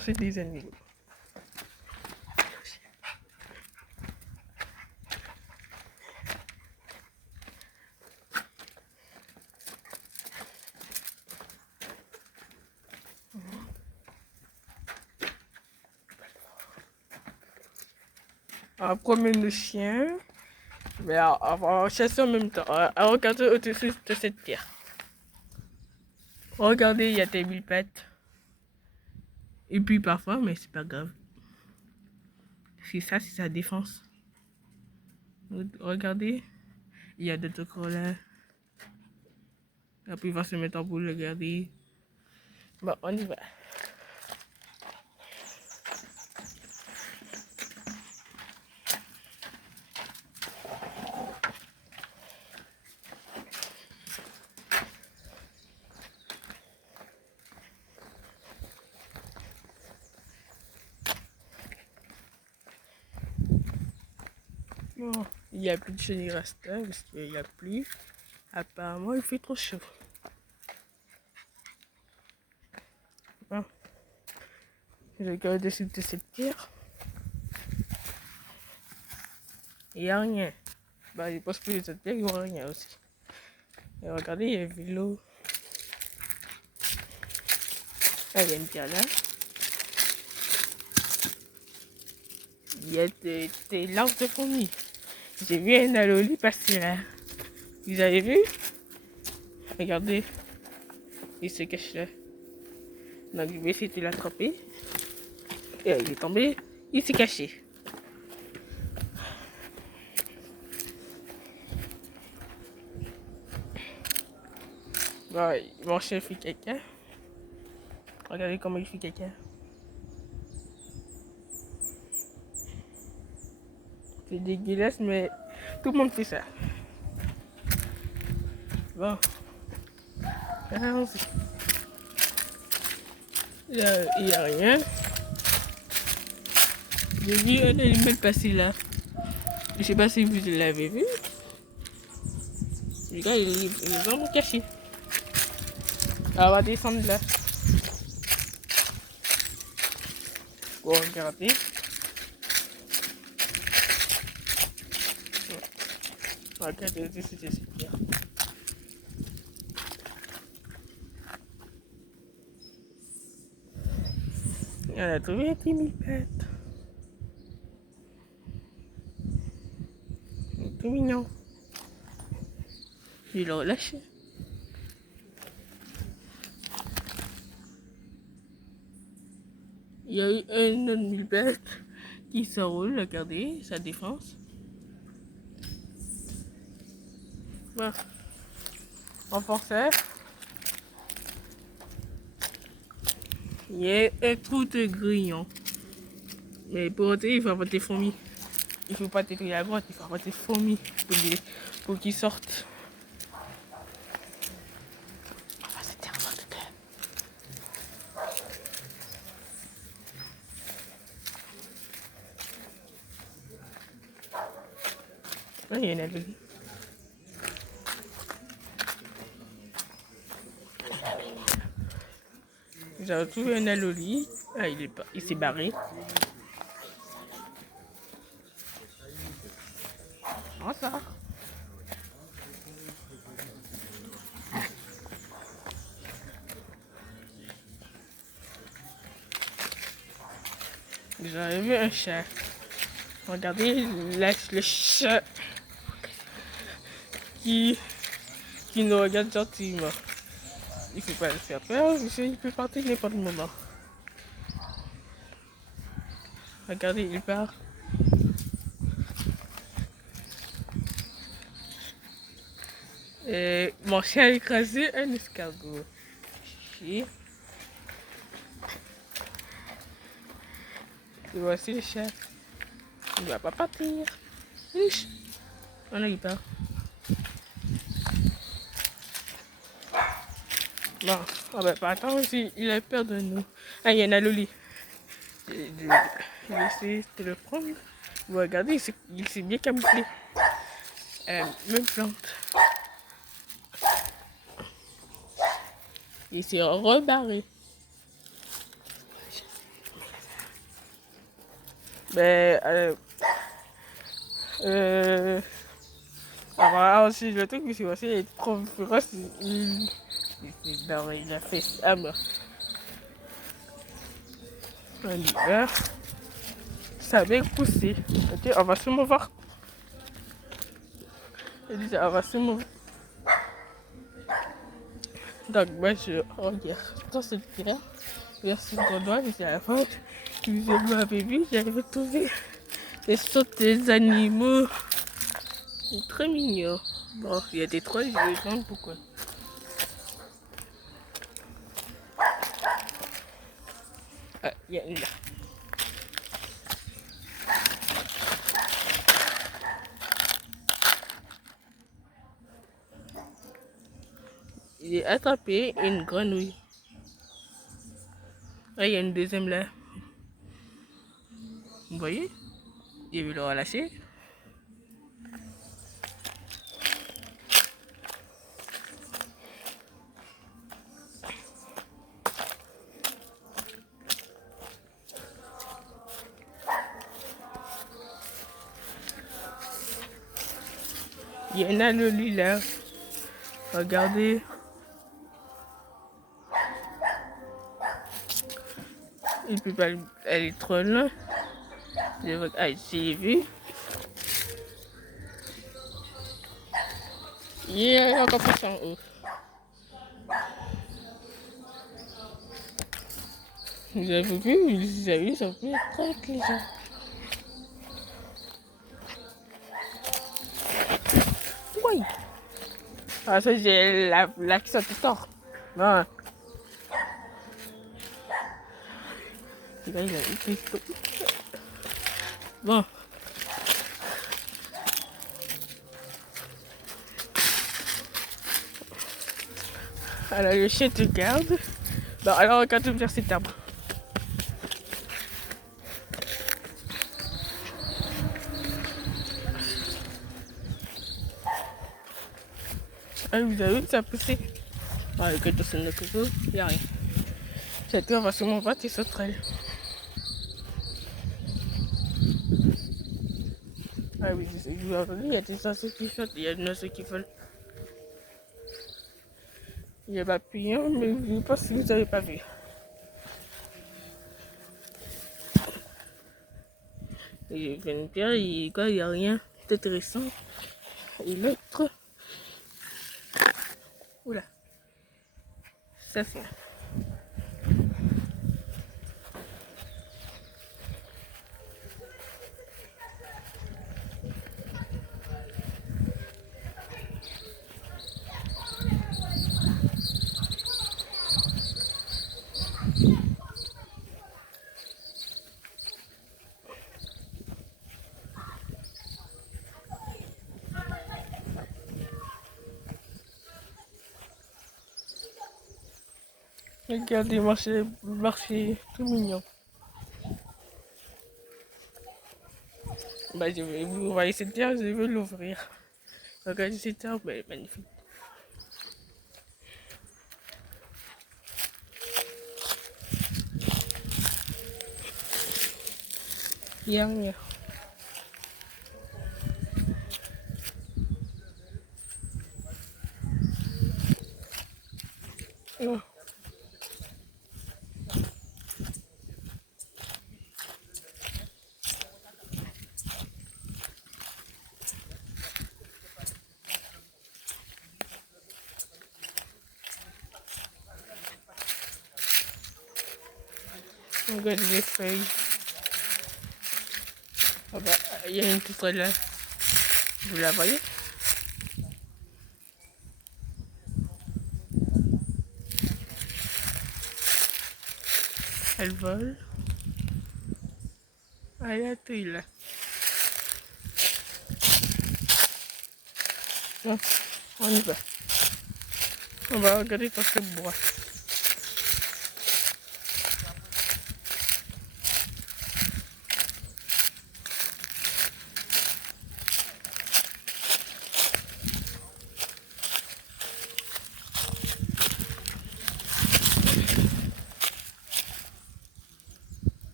C'est des animaux. On promène le chien, mais on chasse en même temps. À regarder au-dessus de cette pierre. Regardez, il y a des mille pattes. Et puis parfois, mais c'est pas grave. C'est ça, c'est sa défense. Regardez, il y a d'autres corps là. Après, il va se mettre en boule, regardez. Bon, on y va. Bon, il n'y a plus de chenilles rasta parce qu'il n'y a plus. Apparemment, il fait trop chaud. Bon, je regarde dessus de cette pierre. Il n'y a rien. Bah, je pense que les autres pierres, il n'y aura rien aussi. Et regardez, il y a un vélo. Ah, il y a une pierre là. Il y a des larves de fourmis. J'ai vu un aloli passer là. Vous avez vu? Regardez. Il se cache là. Donc, je vais essayer de l'attraper. Et il est tombé. Il s'est caché. Bon, mon chien fait caca. Regardez comment il fait caca. C'est dégueulasse, mais tout le monde fait ça. Bon. Allons-y. Il n'y a rien. J'ai vu un animal passer là. Je sais pas si vous l'avez vu. Le gars, il est vraiment caché. On va descendre là. Pour regarder. Regardez, c'était super. On a trouvé un petit mille-pattes. Tout mignon. Il l'a relâché. Il y a eu un autre mille-pattes qui s'enroule, regardez, sa défense. Bon. En français, il y a un trou de grillon. Mais pour ôter, il faut avoir des fourmis. Il ne faut pas détruire la grotte, il faut avoir des fourmis pour qu'ils sortent. Ah, c'était un mode de... Ah, il y en a deux. J'ai retrouvé un aloli. Ah, il s'est barré. Ah, ça. J'avais vu un chat. Regardez, le chat qui nous regarde gentiment. Il ne faut pas le faire peur, parce qu'il peut partir n'importe quel moment. Regardez, il part. Et mon chien a écrasé un escargot. Et voici le chat. Il ne va pas partir. Riche. On a eu peur. Bon, on va pas attendre aussi. Il a peur de nous. Ah, il y en a Loli. Je vais essayer de le prendre. Vous regardez, il s'est bien camouflé. Même plante. Il s'est rebarré. Mais alors aussi le truc c'est aussi il est trop féroce, il a fait ça en hiver. Ça a bien poussé. Ok, on va se mouvoir. Je dis, on va se mouvoir. Donc, moi, je regarde dans cette pierre. Merci Gaulois, mais à la fin, vous m'avez vu, j'avais trouvé des sortes d'animaux. C'est très mignon. Bon, il y a des trolls, je me demande pourquoi. Ah, il y a une là. J'ai attrapé une grenouille. Ah, il y a une deuxième là. Vous voyez? J'ai vu le relâcher. Il y en a le lit là. Regardez. Il peut pas, elle est trop loin. J'ai vu. Il y a encore plus en haut. Vous avez vu, ils avaient sont plus très intelligents. Oui. Ah, ça, j'ai la qui sortait tort. Non. Là, il a eu plus. Bon. Alors, le chien te garde. Bon, alors, quand tu me faire cet arbre. Ah, vous avez vu, ça a poussé. Ah, le gâteau, c'est le coco, il n'y a rien. Cette on va sûrement pas, tu sauterelles. Ah oui, vous avez entendu, il y a des oiseaux qui chantent, il y a des oiseaux qui volent. Il y a papillon, mais je pense que vous n'avez pas vu. Et je viens de dire, il n'y a rien d'intéressant. Et l'autre. Oula. Ça c'est. Regardez, marché tout mignon. Bah, vous voyez cette terre, je vais l'ouvrir. Regardez cette terre, bah, elle est magnifique. Il y a rien. Oh. Regardez les feuilles. Ah bah, il y a une toute là. Vous la voyez? Elle vole. Ah, il y a tout là. Bon, on y va. On va regarder dans ce bois.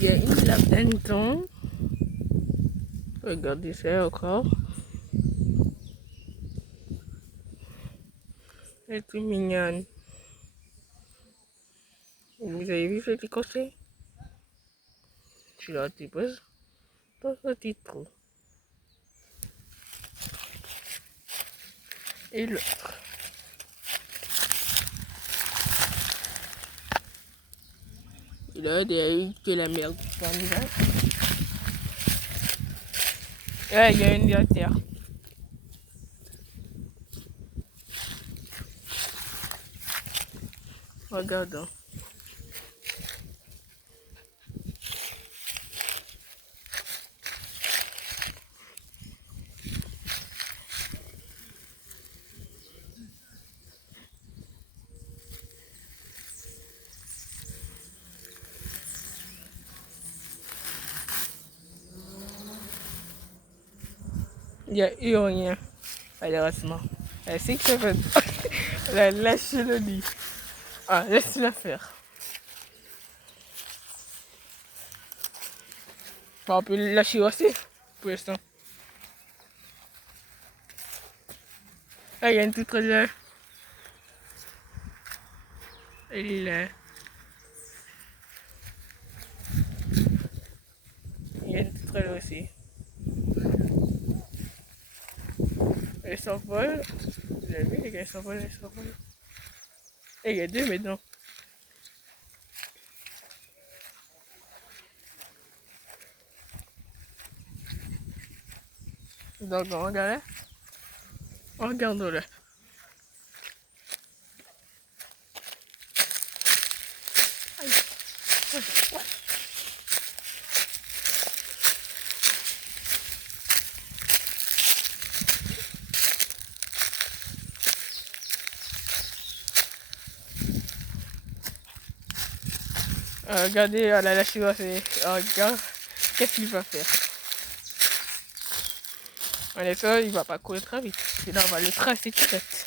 Il y a une lame d'un. Regardez ça encore. Elle est toute mignonne. Vous avez vu ce petit crochet? Tu la déposes dans ce petit trou. Et l'autre. Et là, il y a eu que la merde. Ouais, il y a une litière. Regardons. Il n'y a eu rien, malheureusement. Elle sait que ça va. Elle a lâché le lit. Ah, laisse-la faire. On peut le lâcher aussi, pour l'instant. Ah, il y a une toute là. Elle est là. Il y a une toute là aussi. Elle s'envole. Vous avez vu, elle s'envole, elle s'envole. Et il y a deux maintenant. Donc, on regarde là. On regarde là. Aïe. Regardez, elle a lâché c'est. Regarde, qu'est-ce qu'il va faire? En effet, il va pas courir très vite. Et là, on va le tracer tout de suite.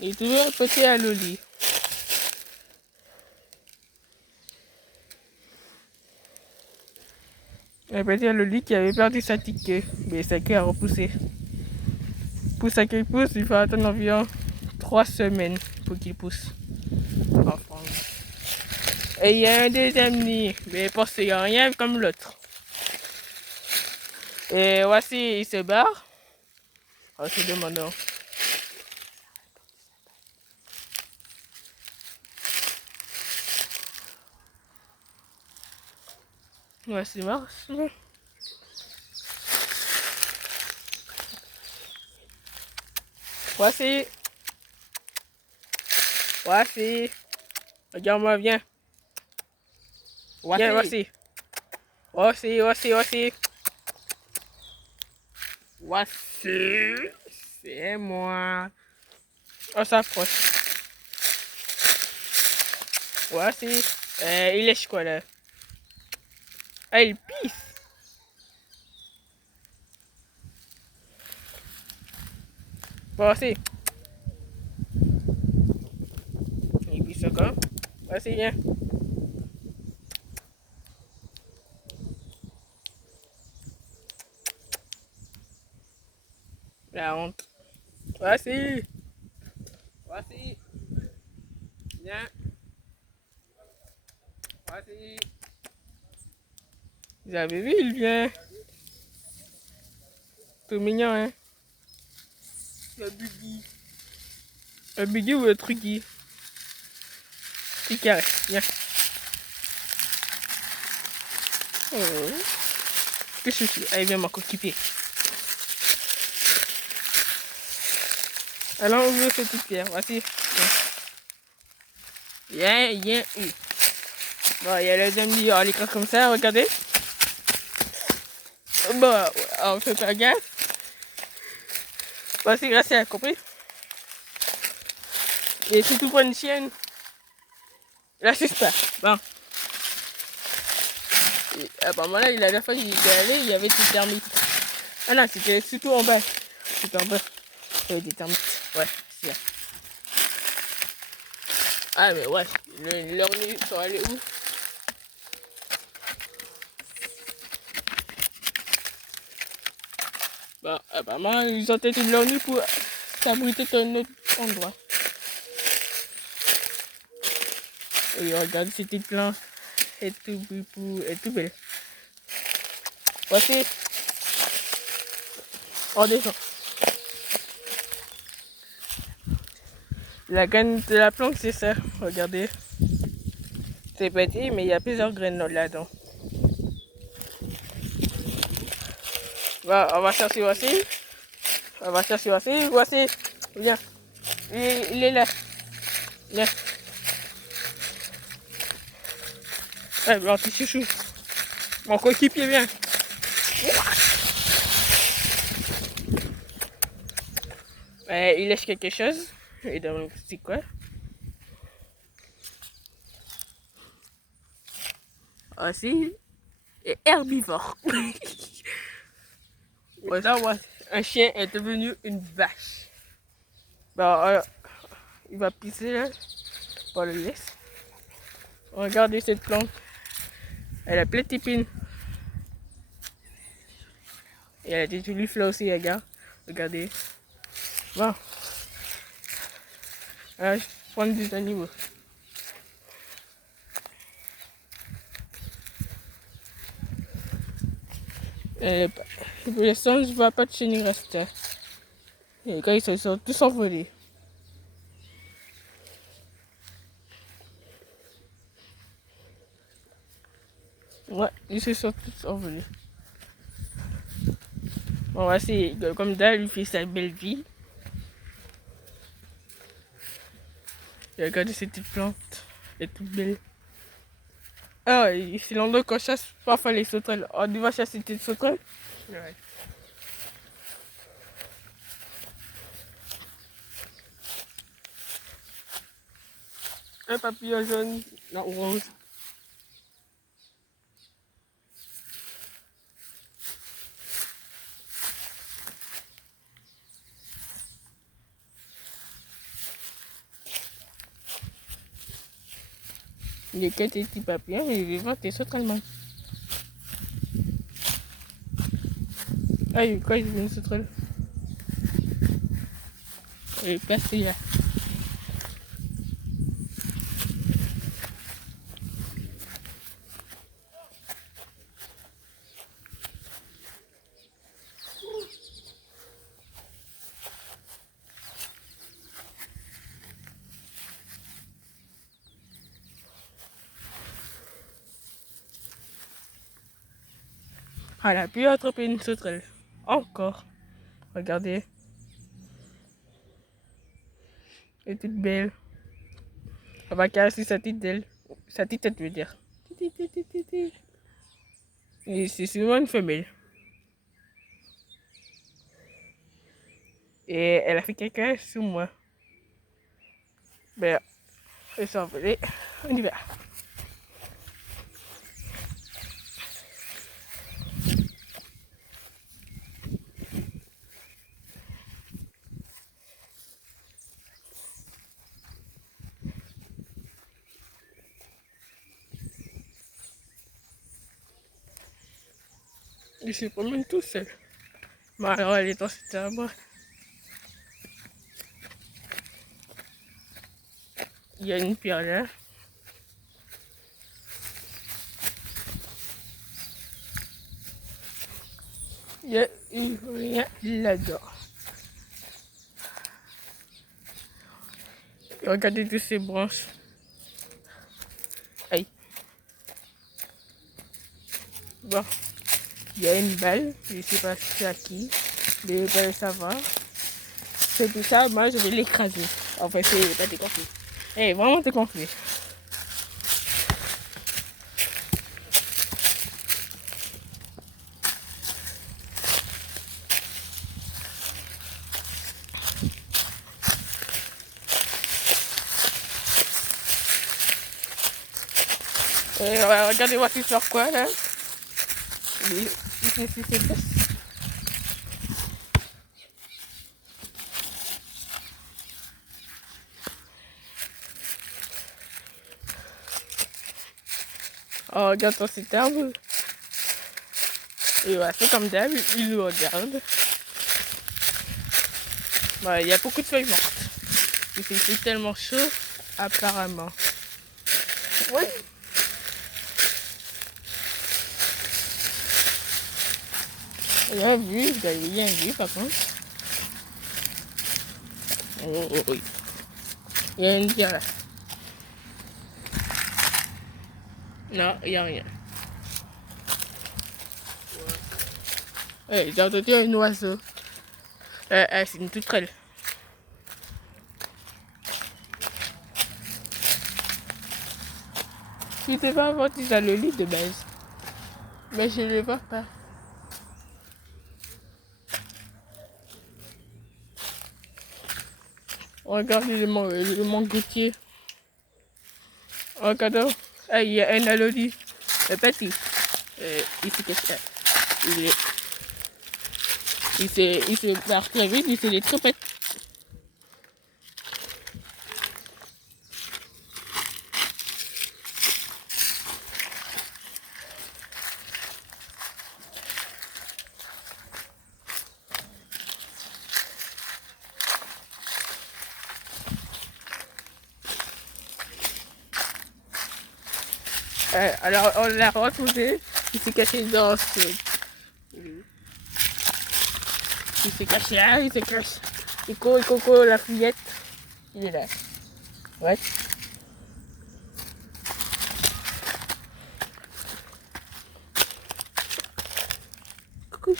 Il est toujours petit à l'oli. Un petit à l'oli qui avait perdu sa ticket. Mais sa queue a repoussé. Pour ça qu'il pousse, il faut attendre environ 3 semaines pour qu'il pousse en France. Et il y a un deuxième nid, mais pensez, il n'y a rien comme l'autre. Et voici, il se barre. Oh, c'est demandant. Voici Mars. Voici. Voici. Regarde-moi, viens. Viens, voici. Voici, voici, voici. Voici. C'est moi. On s'approche. Voici. Il est quoi là? Ah, il pisse. Voici. Il pisse encore. Voici, viens. La honte. Voici. Voici. Viens. Voici. Vous avez vu, il vient. Tout mignon, hein. Un buggy. Un buggy ou un trucky? Petit carré, viens. Oh. Qu'est-ce que c'est? Allez, viens m'occuper. Allons ouvrir cette petite pierre. Voici. Viens, viens. Bon, il y a le deuxième lit à l'écran comme ça, regardez. Bon, on fait pas gaffe. Voici, grâce compris. Et c'est tout pour une chienne. Là, c'est pas. Bon. Et, apparemment, là, la dernière fois qu'il était allé, il y avait des termites. Ah non, c'était surtout en bas. C'était en bas. Il y avait des termites. Ouais, c'est là. Ah, mais ouais, leurs nids sont allés où? Bah, apparemment, ils ont été de leur nid pour s'abriter dans un autre endroit. Et regarde ces petites plantes. Et tout beau, et tout belle. Voici. On descend. La graine de la plante, c'est ça. Regardez. C'est petit, mais il y a plusieurs graines là-dedans. On va chercher voici. On va chercher voici. Voici. Viens. Il est là. Viens. Ouais, mon petit chouchou. Mon coéquipier, viens. Il lèche quelque chose. Et donc, c'est quoi? Aussi, est herbivore. Un chien est devenu une vache. Bon, il va pisser là. On le laisse. Regardez cette plante. Elle a plein de épines. Et elle a des jolies fleurs aussi, regarde. Regardez. Bon. Alors, je prends des animaux. Pour l'instant, je ne vois pas de chenilles rester. Et quand ils sont tous envolés. Ouais, ils se sont tous envolés. Bon, voici, comme d'hab, il fait sa belle vie. Et regardez cette petite plante. Elle est toute belle. Ah, c'est l'endroit qu'on chasse parfois les sauterelles. On va chasser des sauterelles. Ouais. Un papillon jaune, non, rose. Il y a quelques petits papillons et ils vivent des sauterelles. Ah, quoi, il y a une sauterelle? Elle est passée là. Elle a pu attraper une sauterelle. Encore. Regardez. Elle est toute belle. On va caresser sa petite aile. Sa petite tête, je veux dire. Et c'est souvent une femelle. Et elle a fait quelqu'un sur moi. Ben, elle s'est envolée. On y va. Il se promène tout seul. Mais alors, elle est dans cet arbre. Il y a une pierre là. Il y a rien là-dedans. Regardez toutes ces branches. Aïe. Bon. Il y a une balle. Je ne sais pas c'est à qui. Mais ben, ça va. C'est tout ça. Moi, je vais l'écraser. Enfin, c'est pas déconfit. Vraiment déconfit. Regardez, voici sur quoi là. Oh, regarde ton cet arbre. Et ouais, c'est comme d'hab, il nous regarde. Ouais, il y a beaucoup de feuilles mortes. Il fait tellement chaud, apparemment. Oui. Rien vu, vous avez rien vu par contre. Oh, oh, oui. Il y a une bière là. Non, il n'y a rien. Ouais, j'ai entendu un oiseau. C'est une toutrelle. Je ne sais pas voir si j'ai le lit de base. Mais je ne le vois pas. Regardez le mangotier. Regardez. Ah, il y a un aloli. Le petit. Il s'est caché. Il se barre très vite, il fait des trompettes. Alors on l'a retrouvé, il s'est caché dans ce... Il s'est caché là, il s'est caché. Et Coco, la fillette, il est là. Ouais. Coucou.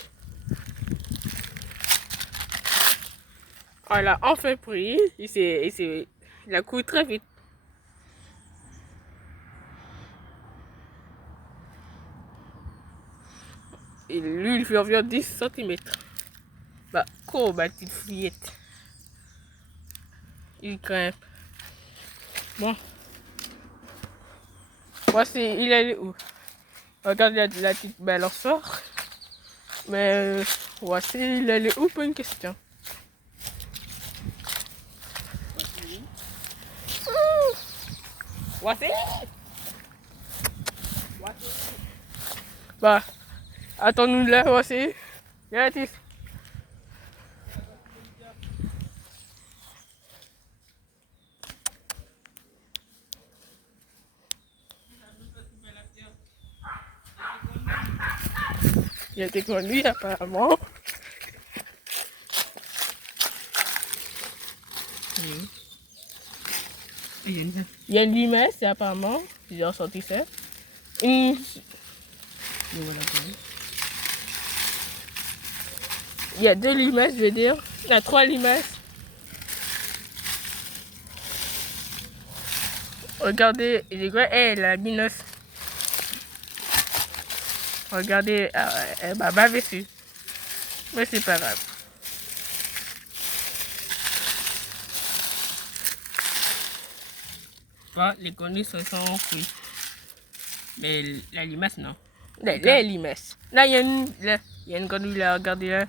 On l'a enfin pris, il a couru très vite. Et lui, il fait environ 10 cm. Bah, quoi, ma petite fillette. Il grimpe. Bon. Voici, il est où? Regarde la petite belle en sort. Mais voici, il est où pour une question. Voici. Bah, attends-nous là, voici. Viens, Tiff. Il a été conduit apparemment. Il y a une limace apparemment. J'ai ressenti ça. Il y a 2 limaces, je veux dire. Il y a 3 limaces. Regardez, il est quoi? Elle a binos. Regardez, elle m'a bavé dessus. Mais c'est pas grave. Bon, les conus sont fruits. Mais la limace, non. Les limaces. Là, il y a une grenouille là, regardez là.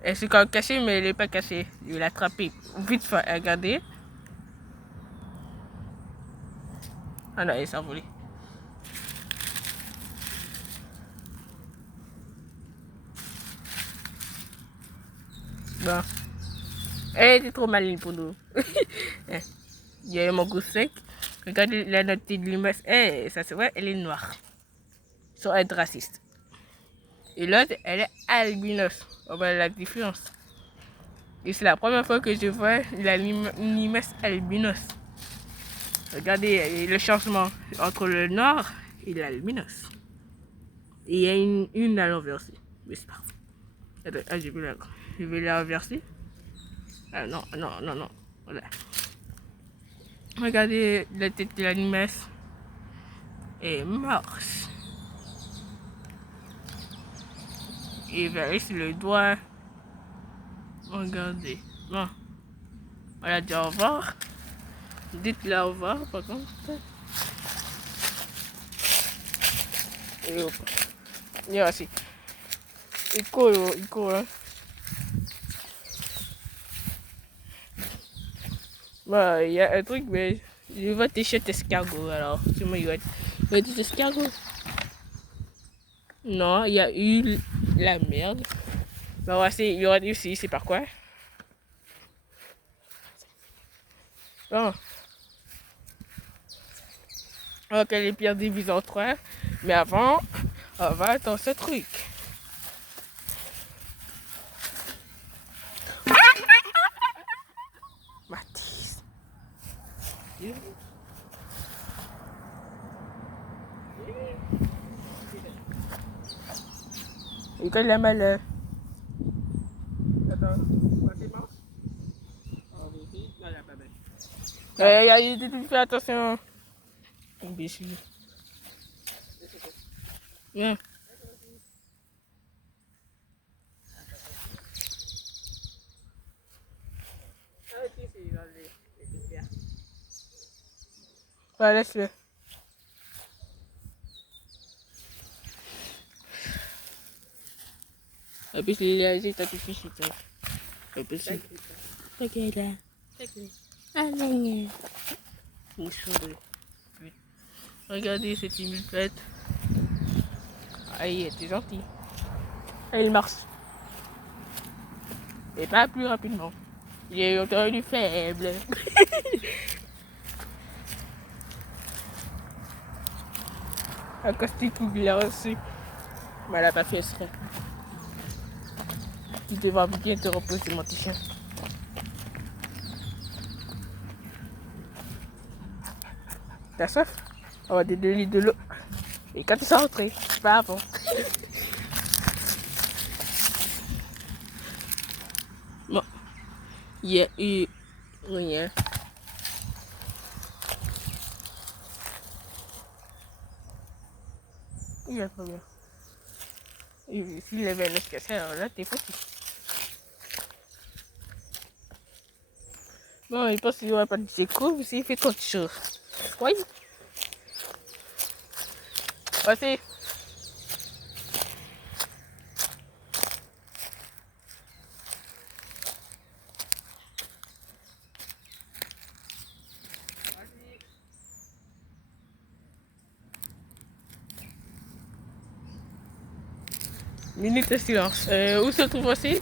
Elle s'est quand même cachée, mais elle n'est pas cachée. Je vais l'attraper vite fait, regardez. Ah non, elle s'est envolée. Bon. Elle était trop maligne pour nous. Il y a mon goût sec. Regardez la note de limace. Ça se voit, elle est noire. Sans être raciste. Et l'autre, elle est albinos. On voit la différence. Et c'est la première fois que je vois la limace albinos. Regardez le changement entre le noir et l'albinos. Et il y a une à l'envers. Mais c'est pas grave. Attends, je vais la renverser. Ah non, non, non, non. Voilà. Regardez la tête de la limace. Et morse. Et verrez sur le doigt. Regardez. Bon. On a dit au revoir. Dites-le au revoir par contre. Et hop. Et voici. Il court, hein. Bah, il y a un truc, mais je vois tes chiottes escargots alors. Sûrement, il va être Mais des escargots. Non, il y a eu la merde. Bah voici, il y aura aussi, c'est par quoi? Bon. Ok, les pierres divisent en trois. Mais avant, on va dans ce truc. Mathis. Et quand il a mal. Attends, c'est pas? Il fais attention. Imbécile. Viens. Ouais, laisse-le. Et puis, il a dit, t'as tout fichu, toi. Et puis, c'est. Regarde là. Allez. Ils sont deux. Regardez cette immeuble. Aïe, t'es gentil. Et il marche. Et pas plus rapidement. Il est encore du faible. Un caustique qu'il a reçu. Mais elle a pas fait exprès. Tu devras bien te reposer, mon petit chien. T'as soif? On va te donner de l'eau. Et quand tu seras rentré, pas avant. Bon, il y a eu rien. Il va pas bien. Et s'il avait un escassé, alors là, t'es foutu. Bon, il pense qu'il n'y aura pas de secours, mais s'il fait autre chose. Oui. Voici. Minute de silence. Où se trouve aussi?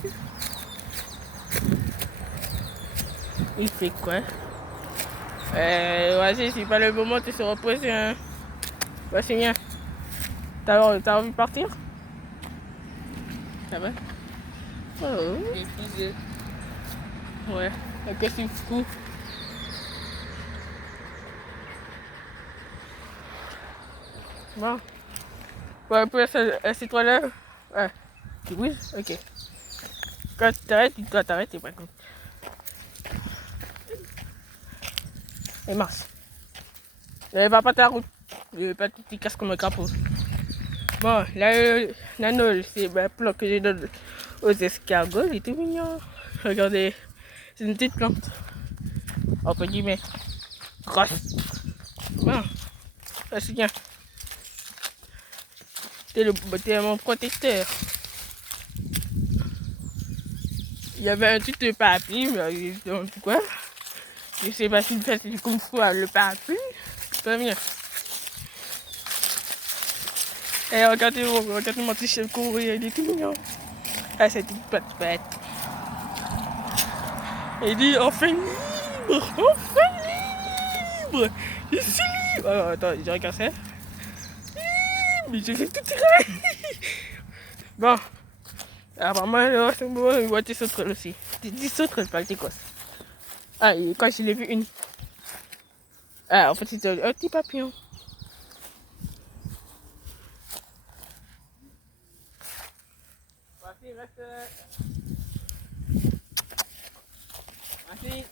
Il fait quoi? Vas-y, c'est pas le moment de se reposer. Hein. Voici bien. T'as envie de partir? Ça va? Oh. Épuisé. Ouais. Qu'est-ce que tu fous? Bon. Ouais, un peu assieds-toi là. Ouais. Tu bouges? Ok. Quand tu t'arrêtes, tu dois t'arrêter par contre. Et marche. Ne va pas ta route. Ne pas tout te casses comme un crapaud. Bon, là, Nanol, c'est un plan que je donne aux escargots. Il est tout mignon. Regardez, c'est une petite plante. Entre guillemets. Grosse. Bon, ça c'est bien. T'es mon protecteur. Il y avait un truc de parapluie, mais quoi? Je sais pas si le fait du kung fu le parapluie. Pas bien. Et regardez mon petit chef courir, il est tout mignon. Ah, c'est une petite bête. Il dit enfin libre! Enfin libre! Je suis libre! Oh, attends, je regarde ça. Mais je vais tout tirer! Bon. Apparemment, c'est bon, il voit tes sauterelles aussi. Des sauterelles, pas des gosses. Ah, et quand je l'ai vu une. Ah, en fait, c'était un petit papillon. Voici, reste. Voici.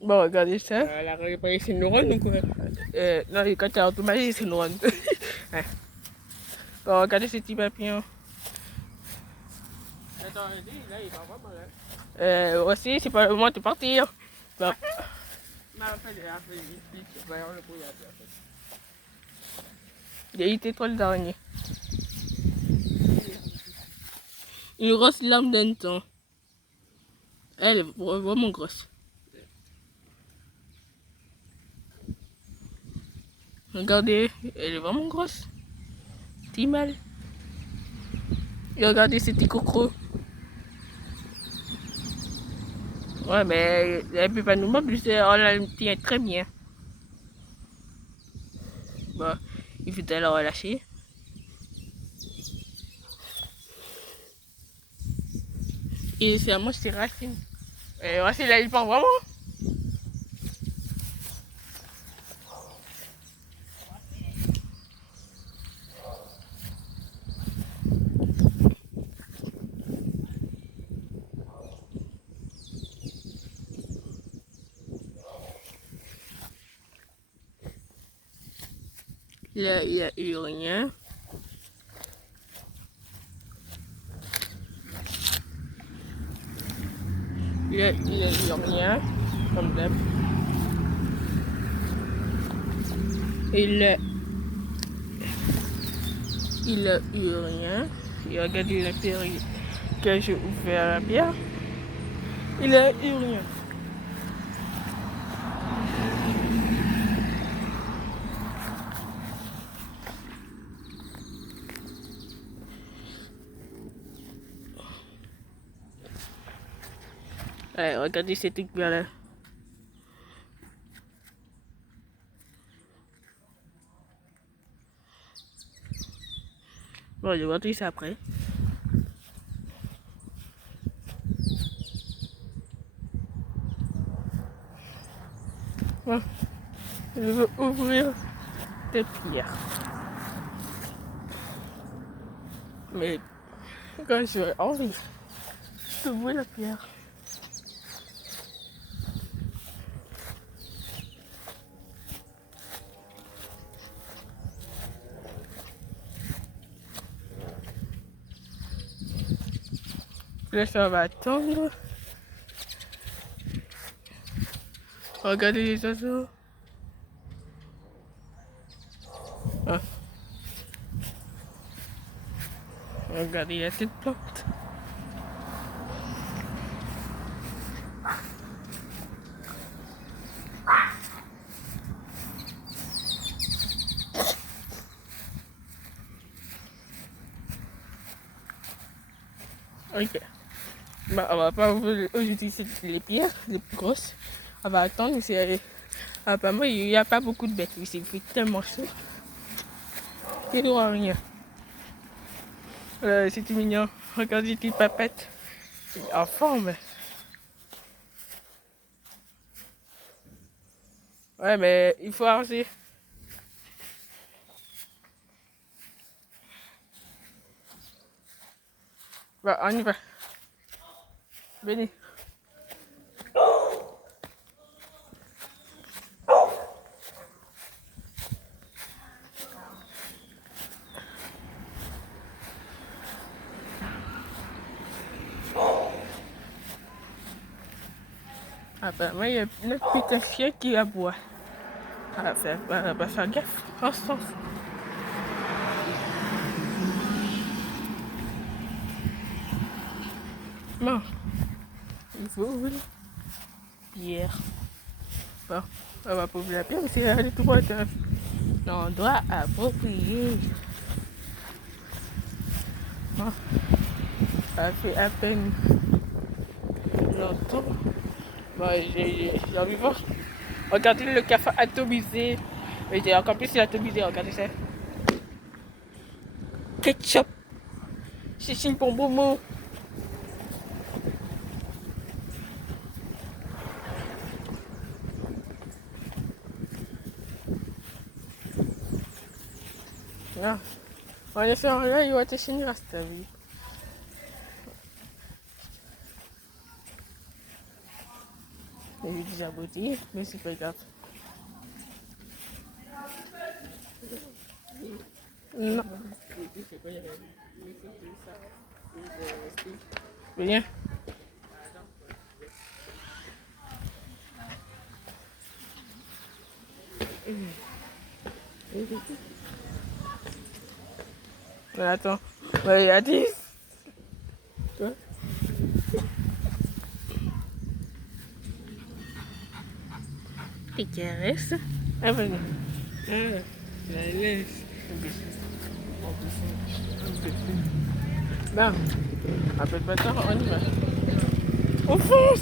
Bon, regardez ça. Elle a réparé ses neurones ou quoi? Non, quand tu as endommagé ses neurones. Ouais. Bon, regardez ce petit papillon. Attends, là, il va vraiment là. Aussi, c'est pas le moment de partir. Bon. Il y a 8 étoiles d'araignée. Une grosse lame d'un temps. Elle est vraiment grosse. Regardez, elle est vraiment grosse. Petit mal. Et regardez ces petits crocos. Ouais, mais elle peut pas nous mordre, on la tient très bien. Bon, il faut la relâcher. Et c'est à moi, c'est Racine. Et Racine, là, il part vraiment. Là, il n'y a eu rien. Il a eu rien, comme d'hab. Il a eu rien. Et regardez la pierre que j'ai ouvert la pierre. Il a eu rien. Ouais, regardez cette truc bien là. Bon, je vais montrer ça après. Bon, je vais ouvrir cette pierre. Mais quand je vais ouvrir, je vois la pierre. Là, ça va attendre. Regardez les oiseaux. Ah. Regardez, il y a cette plante. Ok. Bah, on va pas ouvrir aujourd'hui les pierres, les plus grosses. On va attendre, mais apparemment, il n'y a pas beaucoup de bêtes. Il fait tellement chaud. Il n'y aura rien. C'est mignon. Regardez les petites papettes. En forme. Ouais, mais il faut arranger. Bah, on y va. Venez. Apparemment, il y a notre petit chien qui aboie. On va faire gaffe. En ce sens. Non. Il faut ouvrir la pierre. Bon, on va pas ouvrir la pierre, mais c'est aller tout droit. L'endroit approprié. Bon, ça fait à peine longtemps. Bon, j'ai envie de voir. Regardez le café atomisé. Mais j'ai encore plus atomisé, regardez ça. Ketchup. Chichine pour Momo. Non. On va faire là, il va te finir à cette vie. J'ai déjà bouti, mais c'est pas grave. Non. Viens. Attends. Ouais, il y a 10. Tes caresses. Ah, vas-y. La laisse. Ben, après pas tard, on y va. On fonce!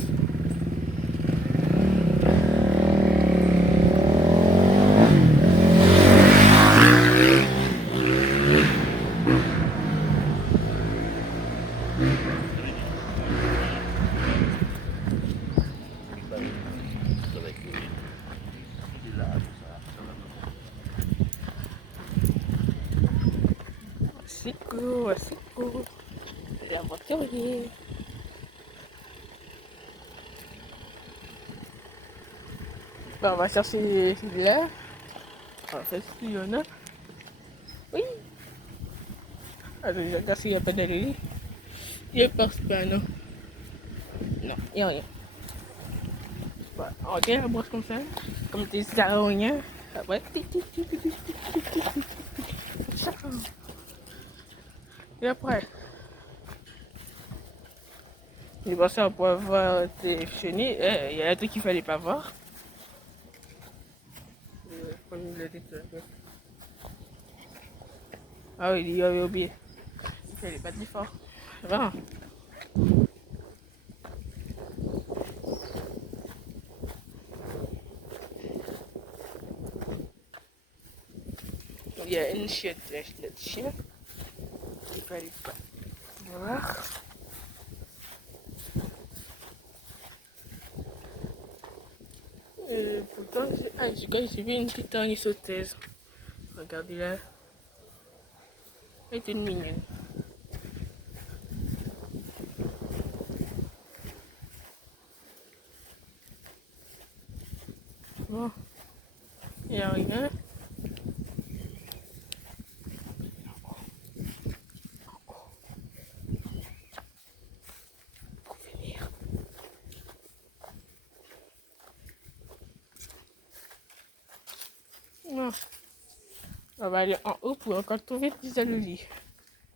C'est cool. L'aventurier. Ben, on va chercher là. On va faire ce qu'il y en a. Oui. Alors, je regarde s'il n'y a pas d'allume. Je pense pas, non. Non, il n'y a rien. Voilà. On tient la brosse comme ça. Comme des araignées. Après, ça. Et après, j'ai pensé à pouvoir voir tes chenilles. Il y a un truc qu'il fallait pas voir. Ah oui, il avait oublié. Il fallait pas dire fort. Vraiment. Il y a une chienne, notre chien. Il fallait pas voir. Pourtant, j'ai vu une petite araigée sauteuse. Regardez là. Elle était mignonne. Bon, il n'y a rien. Pour finir. Non. On va aller en haut pour encore trouver des alolies.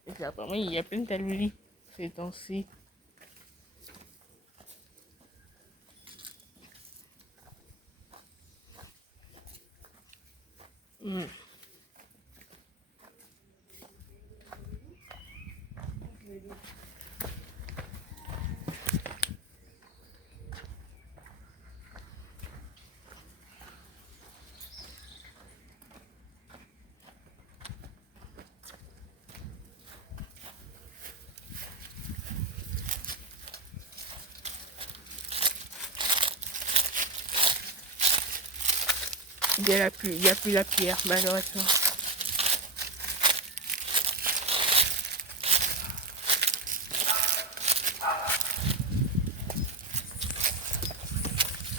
Et puis apparemment, il y a plein d'alolies ces temps-ci. Il n'y a plus la pierre, malheureusement.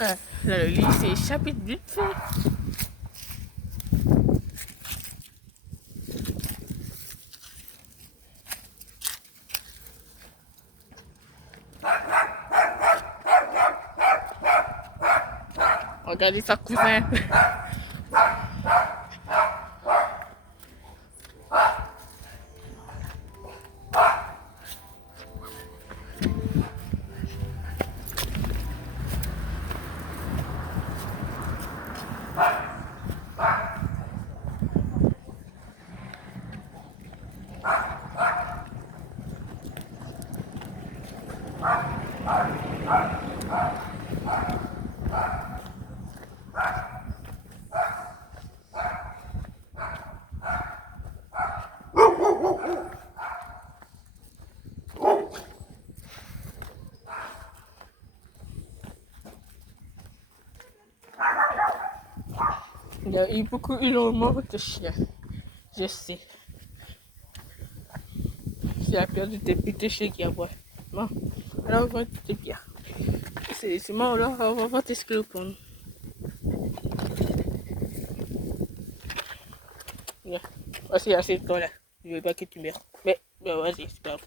Ah, la loli s'est échappée de vite fait. Regardez sa cousin. Il y a eu beaucoup énormément de chiens. Je sais. C'est la peur de tes petits chiens qui aboient. Bon, alors on va tout bien. C'est moi là, on va voir tes sclopons. Voici assez de toi là. Je veux pas que tu meurs. Mais vas-y, c'est pas grave.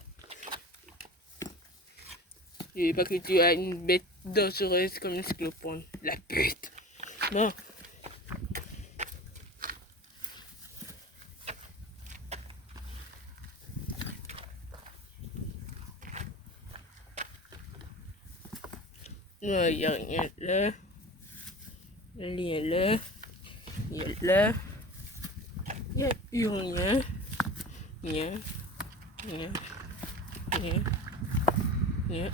Je veux pas que tu aies une bête dangereuse comme une sclopone. La pute. Non. Non, il n'y a rien là. Il y a là. Il y a là. Il n'y a eu rien. Rien. Rien. Rien. Rien.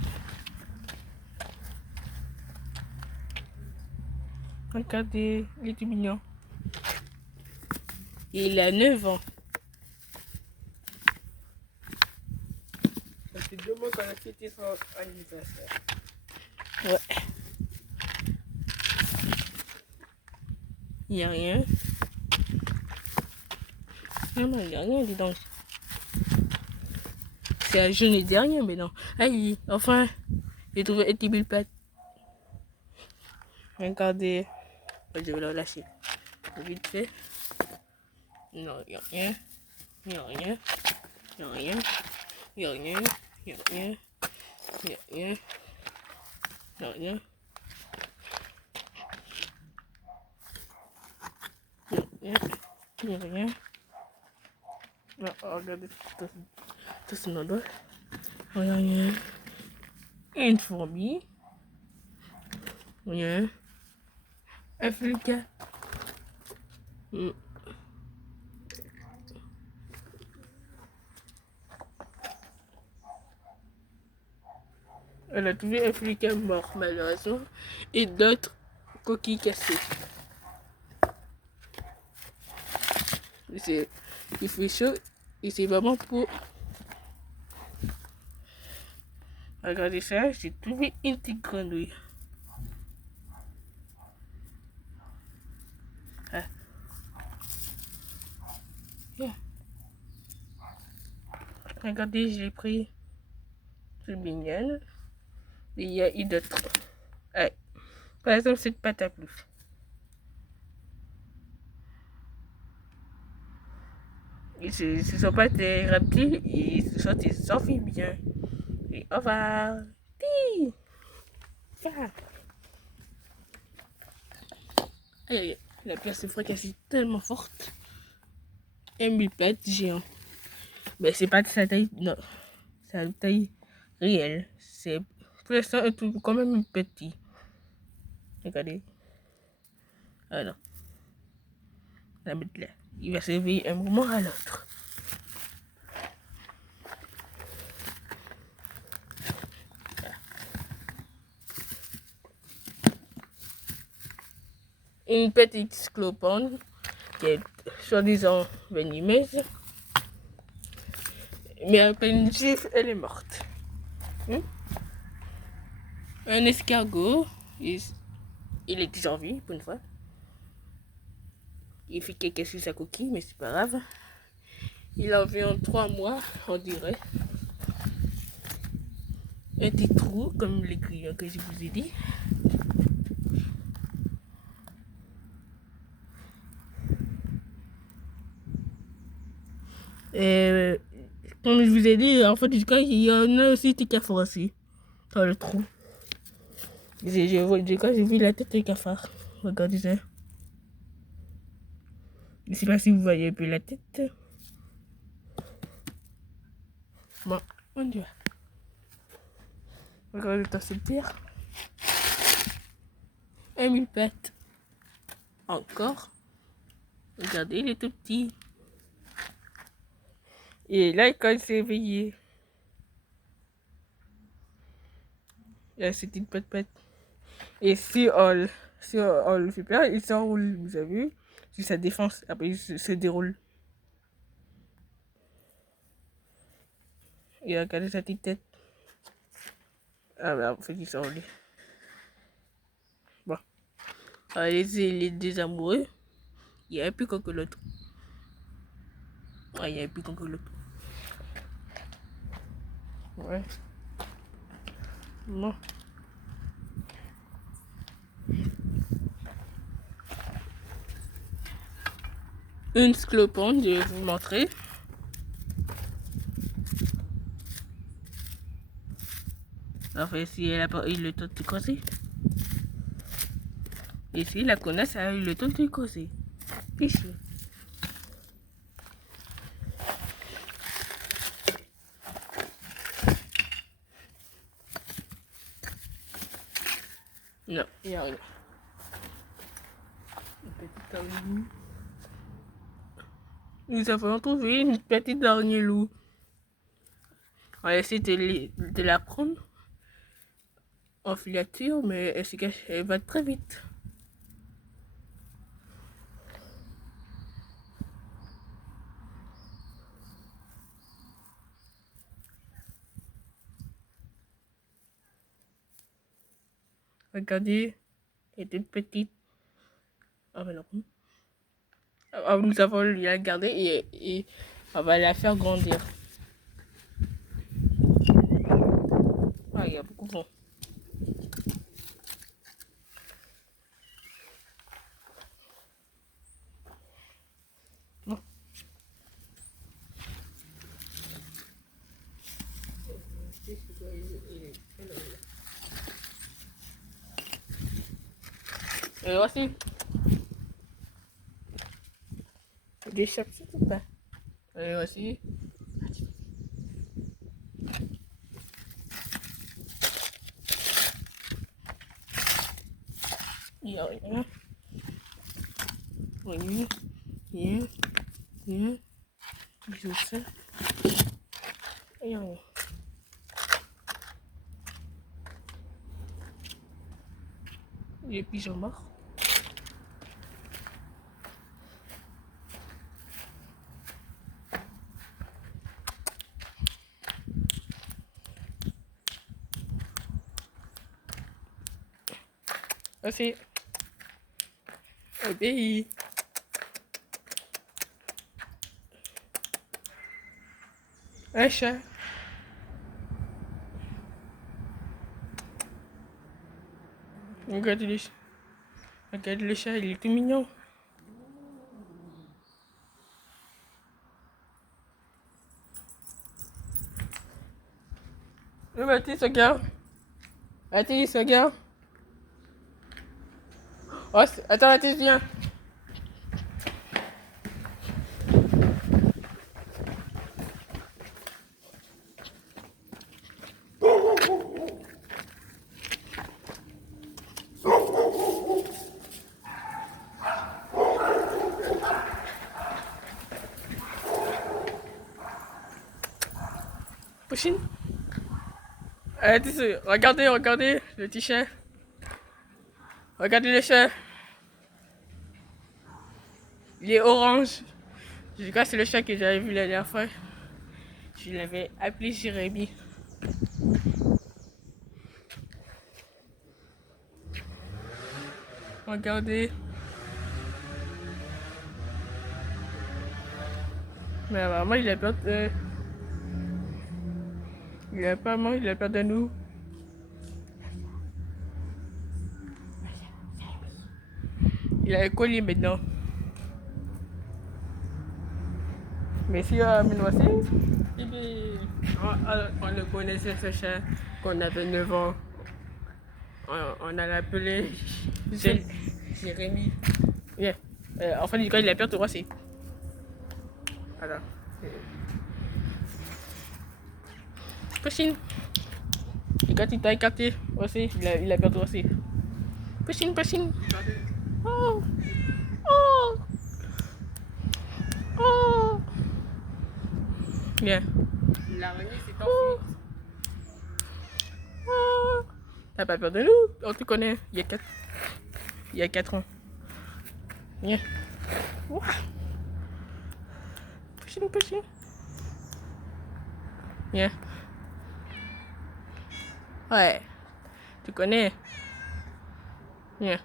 Regardez, il est tout mignon. Il a 9 ans. Ça fait 2 mois qu'on a fêté son anniversaire. Ouais. Il n'y a rien. Non, il n'y a rien, dis donc. C'est la journée dernière, mais non. Aïe, enfin, j'ai trouvé un petit bulle-pâte. Regardez. Je vais le lâcher. Vite fait. Non, il n'y a rien. Il n'y a rien. Il n'y a rien. Il n'y a rien. Il n'y a rien. Il n'y a rien. Il n'y a rien. Il n'y a rien. Non, regardez tout ce nom. Il n'y a rien. Une fourmi. Rien. Un flic. Elle a trouvé un flic mort, malheureusement, et d'autres coquilles cassées. Il fait chaud et c'est vraiment pour... Regardez ça, j'ai trouvé une petite grenouille. Ah. Yeah. Regardez, j'ai pris... C'est mignon. Et il y a eu d'autres. Ouais. Par exemple, cette pâte à plus. Ce sont pas des reptiles, ils sont des amphibiens. Et on va... La pièce de fracassée tellement forte. Un bulle-pâte géant. Mais c'est pas de sa taille, non. C'est une taille réelle. C'est pour l'instant un truc quand même petit. Regardez. Alors, la mettre là. Il va se réveiller un moment à l'autre. Une petite scolopendre qui est soi-disant venimeuse. Mais à peine gifle, elle est morte. Un escargot, il est déjà en vie pour une fois. Il fait quelque chose sur sa coquille, mais c'est pas grave. Il a environ 3 mois, on dirait. Un petit trou, comme les grillons que je vous ai dit. Et comme je vous ai dit, en fait, il y en a aussi des cafards aussi, dans le trou. Quand j'ai vu la tête des cafards, regardez ça. Je ne sais pas si vous voyez un peu la tête. Bon, on y va. Regardez dans cette terre. Un mille-pattes. Encore. Regardez, il est tout petit. Et là, quand il s'est éveillé, là, c'est une patte-patte. Et si on le fait peur, il s'enroule, vous avez vu? Si sa défense, après il se déroule. Et regardez sa petite tête. Ah bah, en fait, il s'enroule. Bon. Alors, les deux amoureux, il y a un plus con que l'autre. Ouais, il y a un plus con que l'autre. Ouais. Bon. Une scolopendre, je vais vous montrer. Enfin, si elle n'a pas eu le temps de creuser. Et si la connasse a eu le temps de creuser. Ici. Non, il n'y a rien. Une petite amie. Nous avons trouvé une petite araignée loup. On va essayer de la prendre en filature, mais elle se cache, elle va très vite. Regardez, elle est toute petite. Ah ben non. Nous avons la garder et on va la faire grandir. Ah, il y a beaucoup de vent. Et voici. Des chapitres ou pas? Et voici. Il y a rien. Oui. Rien. Rien. Je sais. Il y a rien. Les pigeons morts. Voici. Obéi. Un chat. Regarde le chat. Regarde le chat, il est tout mignon. Le Mathis, regarde. Mathis, regarde. Oh, attends, Mathis, viens. Pouchine. Regardez, regardez le petit chat. Regardez le chat. Il est orange. Je crois que c'est le chat que j'avais vu la dernière fois. Je l'avais appelé Jérémy. Regardez. Mais vraiment, il a peur de... Il a pas mal, il a peur de nous. Il a un collier maintenant. Mais si voici, on le connaissait ce chat qu'on avait 9 ans. On a appelé Jérémy. Yeah. Enfin, du coup, il a peur de voici. Alors. Pushing. Et quand il t'a écarté aussi, il a peur de voici. Pushing, pushing. Oh. Oh. Oh. Bien. L'araignée s'est enfuie. Oh. T'as pas peur de nous? On te connaît. Il y a 4 ans. Viens. Wow. Pushing, pushing. Viens. Ouais. Tu connais. Viens.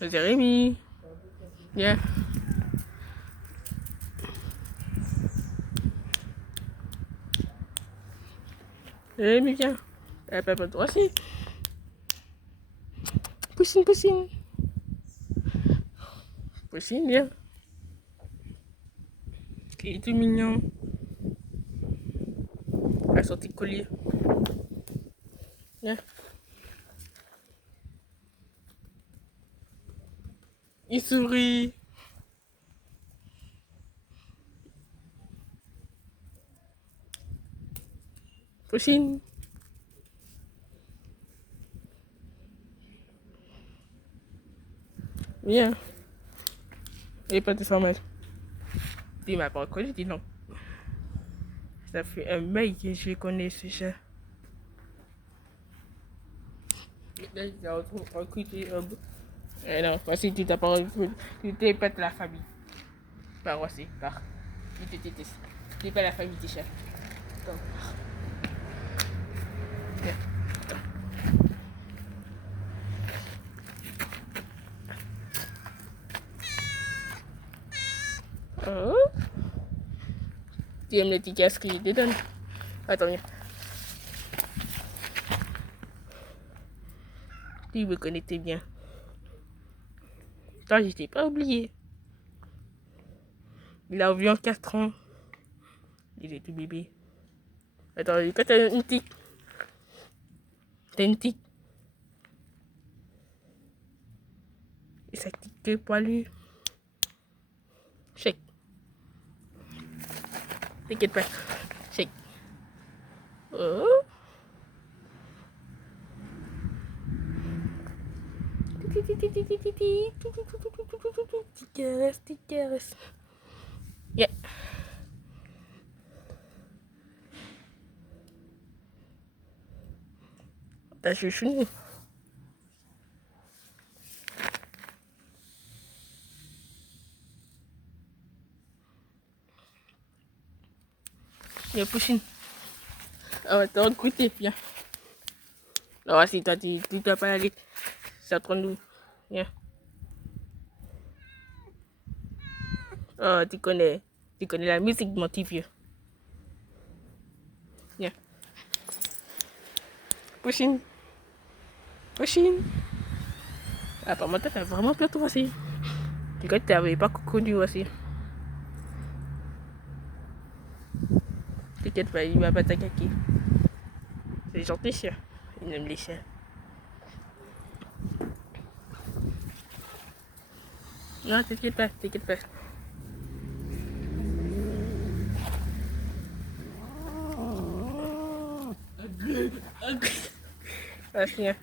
Jérémy. Viens. Jérémy, viens. T'as pas peur de toi aussi. Pushing, pushing. Pushing, viens. Il est tout mignon. Avec son petit collier. Viens. Il sourit. Pushing. Viens. Il n'est pas de 100 mètres. Il m'a pas reconnu, il dit non. Ça fait un bail que je connais ce chat. Là, il a recruté un bout. Non, parce que tu t'as pas recruté. Tu t'es pas de la famille. Par aussi, par. Tu te détestes. Tu n'es pas la famille des chats. Donc, viens. Oh. Tu aimes les petits casques que je te donne? Attends, viens. Tu me connaissais bien. Toi, je t'ai pas oublié. Il a environ 4 ans. Il est tout bébé. Attends, quand t'as une tique. T'as une tique. Et ça tique que poilu. Shake. T'inquiète pas. Shake. Oh. Petite caresse. Yeah. T'as chouchouné. Viens, Pouchine. On va te recruter, viens. Alors, si toi, tu dois pas aller. C'est entre nous. Viens. Oh, tu connais la musique, mon petit vieux. Viens. Pouchine. Pouchine. Apparemment, t'as vraiment peur, toi aussi. Tu crois que t'avais pas connu aussi. T'inquiète pas, il va pas t'attaquer. C'est gentil, chien. Il aime les chiens. Non, t'inquiète pas, t'inquiète pas. Ah, chien.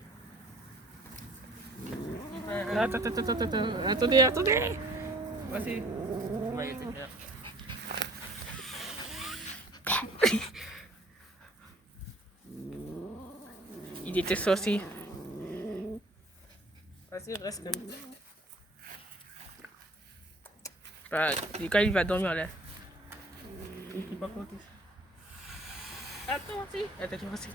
Attendez. Voici. Il était sorti. Vas-y, reste comme ça. Bah, quand il va dormir là. Il peut pas compter. Attends, vas-y. Attends, vas-y.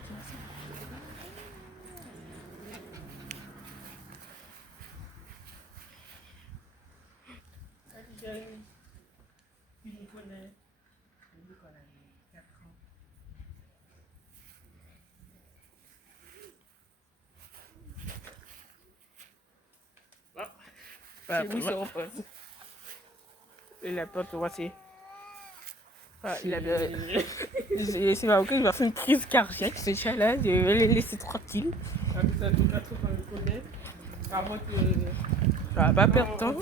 Il nous connaît. Il nous connaît. 4 ans. C'est lui, se repose. Il a peur de voici. Il a bien. C'est pas ok, il va faire une crise cardiaque, ce chat-là. Je vais les laisser tranquilles. Ça tout cas, trop on le connaît. Avant que. Ça va pas perdre de temps.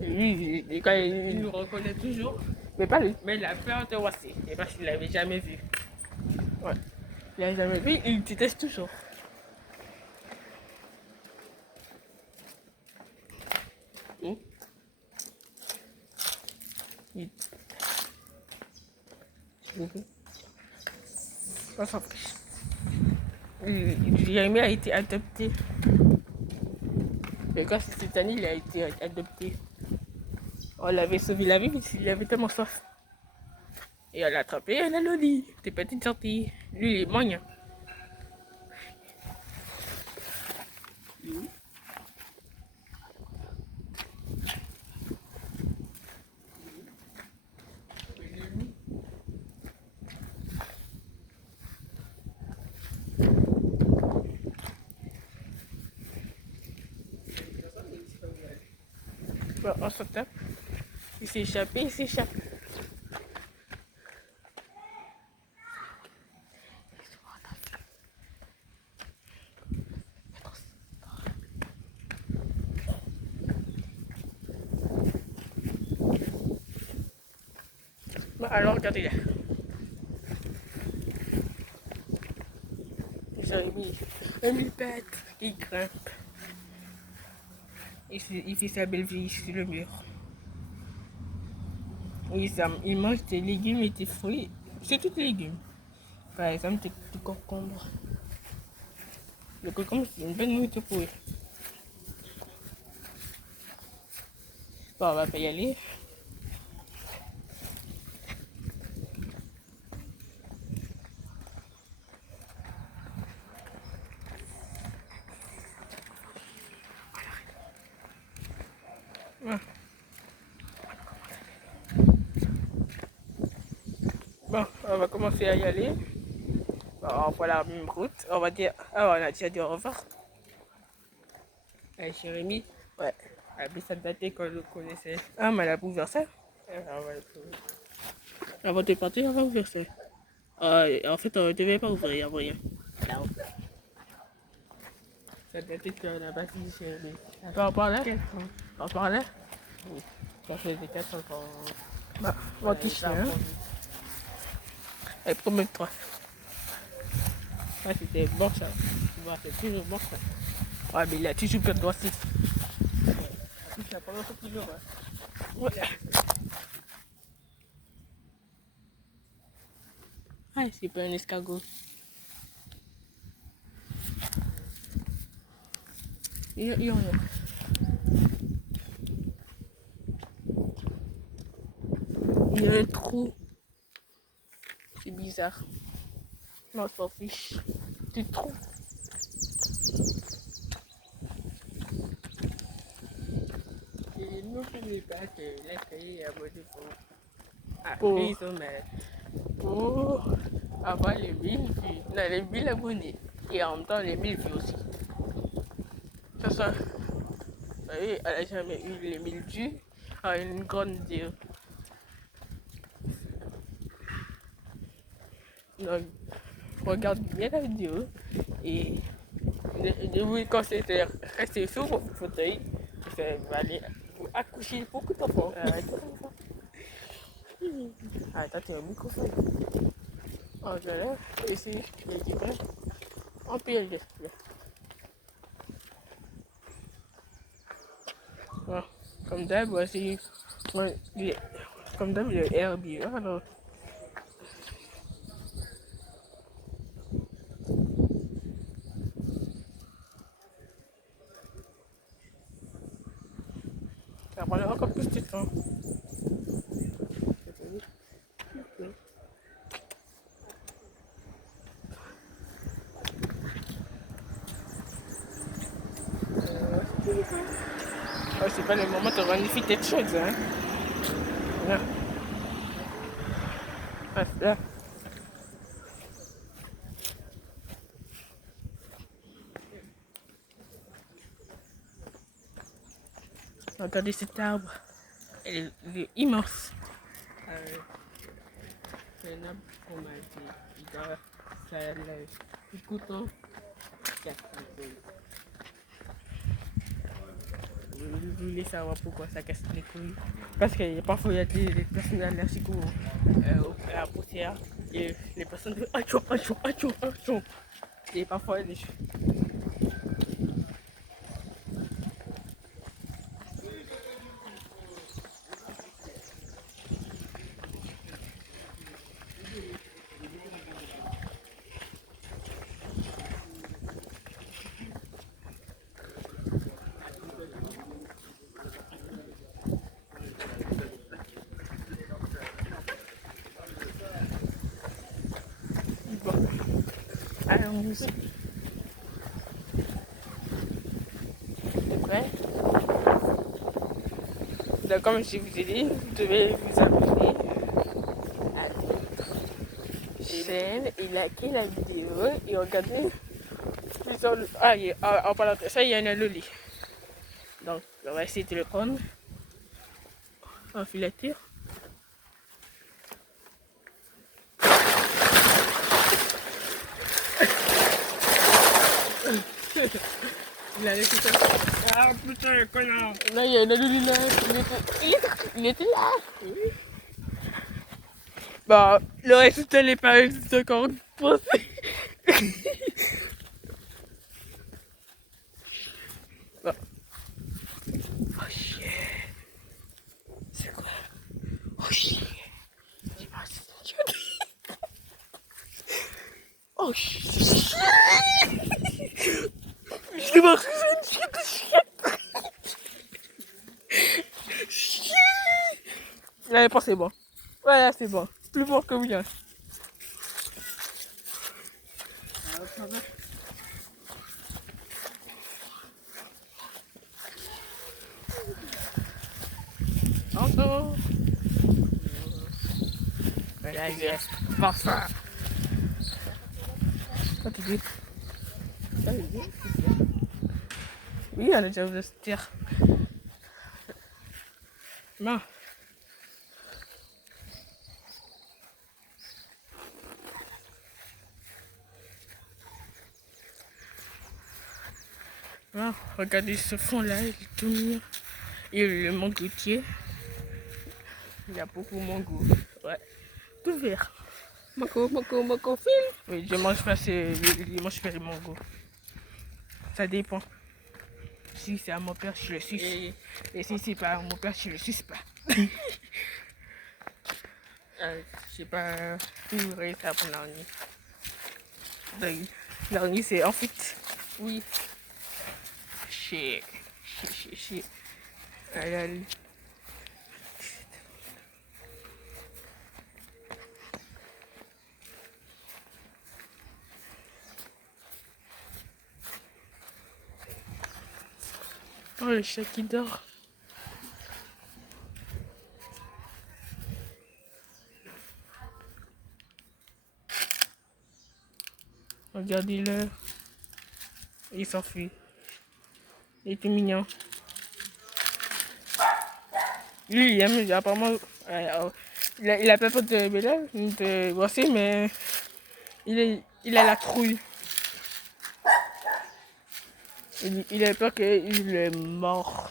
Lui, quand il nous reconnaît toujours. Mais pas lui. Mais il a peur de voici. Et parce qu'il l'avait jamais vu. Ouais. Il l'a jamais vu, il déteste toujours. Jérémie a été adopté. Et quand cette année, il a été adopté. On l'avait sauvé la vie, mais il avait tellement soif. Et on l'a attrapé, elle a loli. T'es petite gentille. Lui, il est moyen. Bon, on se tape. Il s'est échappé, il s'échappe. Bon, alors, regardez là. Jérémy, un millipètre qui grimpe. Il fait sa belle vie sur le mur. Il mange des légumes et des fruits. C'est tous les légumes. Par exemple, des concombres. Le concombre, c'est une bonne nourriture pour eux. Bon, on va pas y aller. Ouais. Bon, on va commencer à y aller. Bon, on voit la même route. On va dire. Ah, on a déjà dit au revoir. Jérémy. Ouais. Ah, ça datait qu'on le connaissait. Ah, mais elle a ouvert ça. Avant de partir, on va ouvrir ça. En fait, on ne devait pas ouvrir, il n'y a rien. Ça datait qu'on a bâti Jérémy. On parlait? On parlait? Oui. Ça faisait 4 ans qu'on. Bah, on va toucher, hein. Avec combien de toi? Ouais, c'était bon ça. C'est toujours bon ça. Ouais, mais il a toujours peur de toi aussi. Ça prend toujours. Ouais. Ah, c'est pas un escargot. Il y a rien. Il y a un trou. C'est bizarre. Non, je m'en fiche. Du trou. Et nous, on ne pas que l'escalier est à mode pour avoir les 1000 vues. Non, les 1000 abonnés. Et en même temps, les 1000 vues aussi. Ça, ça. Vous voyez, elle n'a jamais eu les 1000 vues à une grande vidéo. Donc, regarde bien la vidéo et quand c'était resté sur votre fauteuil, ça va aller accoucher beaucoup d'enfants. Attends, t'es au microphone. Oh, je lève, ici, il y a du vrai. On peut y aller. Bon, comme d'hab, voici. Comme d'hab, le Airbnb. Alors, ça va prendre encore plus de temps. C'est pas le moment de magnifier des choses, hein. Là. Ah, là. Regardez cet arbre. Il est immense. C'est un arbre qu'on m'a dit. Ça a le couteau. Vous voulez savoir pourquoi ça casse les couilles? Parce que parfois il y a des personnes allergiques à la poussière et les personnes disent achou, achou, achou, achou. Et parfois les bon. Allons-y. C'est prêt? Donc, comme je vous ai dit, vous devez vous abonner à la chaîne et liker la vidéo et regarder plusieurs. En parlant de ça, il y a un loli. Donc, on va essayer de le prendre en filature. Il a laissé ça. Ah putain, le connard! Là, il y a un loli là. Il était là. Oui. Bon, le reste, les pareils, c'est encore pensé. La réponse c'est bon. Voilà, c'est bon. Plus bon que William. Tantôt. Voilà, il reste ça. Quoi tu dis? Oui, on a déjà ouvert cette terre. Non. Non, regardez ce fond-là, il est tout mignon. Et le mangotier. Il y a beaucoup de mango. Ouais. Tout vert. Mango, film. Oui, je mange pas je mange pas les mangos. Ça dépend. Si c'est à mon père, je le suce. Et si c'est pas à mon père, je le suce pas. Je sais pas tout ça pour l'araignée. L'araignée, c'est en fait. Oui. Chez. Allez. Oh, le chat qui dort. Regardez-le. Il s'enfuit. Il est tout mignon. Lui, il aime, apparemment, il a pas peur de brosser, mais il a la trouille. Il a peur qu'il est mort.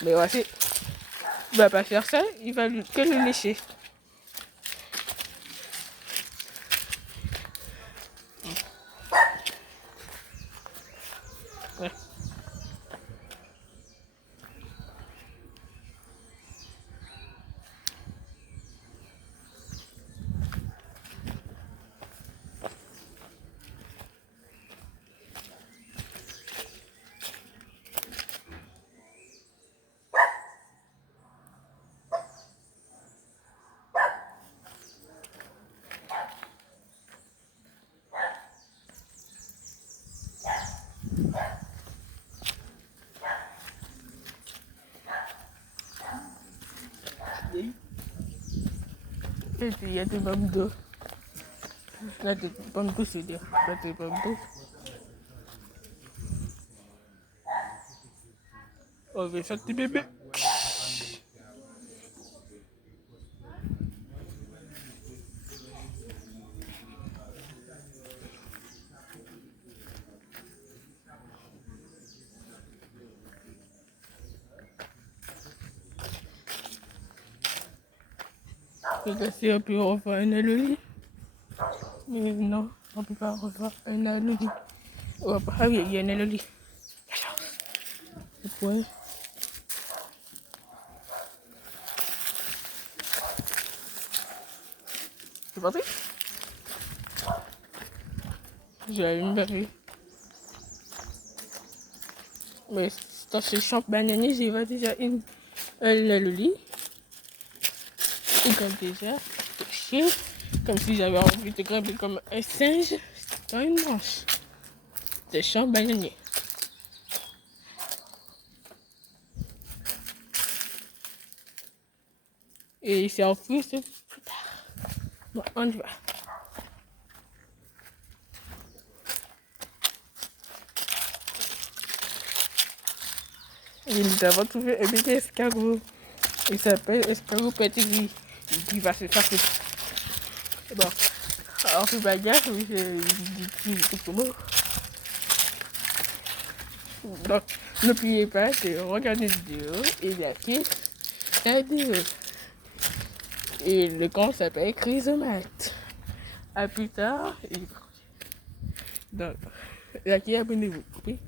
Mais voici, il va pas faire ça, il va que le lécher. Ouais. Et puis il y a des pommes d'eau. Là, des pommes d'eau, c'est dire. Là, des pommes d'eau. On va faire des bébés. Si on peut revoir un aloli. Mais non, on peut pas revoir un aloli. Ah oui, il y a un aloli. Le point. C'est parti? J'ai même pas vu. Mais dans ce champ bananier, j'ai vu déjà un aloli. Et comme déjà, touché. Comme si j'avais envie de grimper comme un singe dans une branche. C'est champ bananier. Et il s'est enfui plus tard. Bon, on y va. Et nous avons trouvé un bébé escargot. Il s'appelle escargot petit qui va se faire foutre. Bon, alors c'est pas gaffe, oui, c'est des petits mots. Donc, n'oubliez pas de regarder la vidéo et liker la vidéo. Et le compte s'appelle Chrysomate. A plus tard. Donc, likez, abonnez-vous. Oui.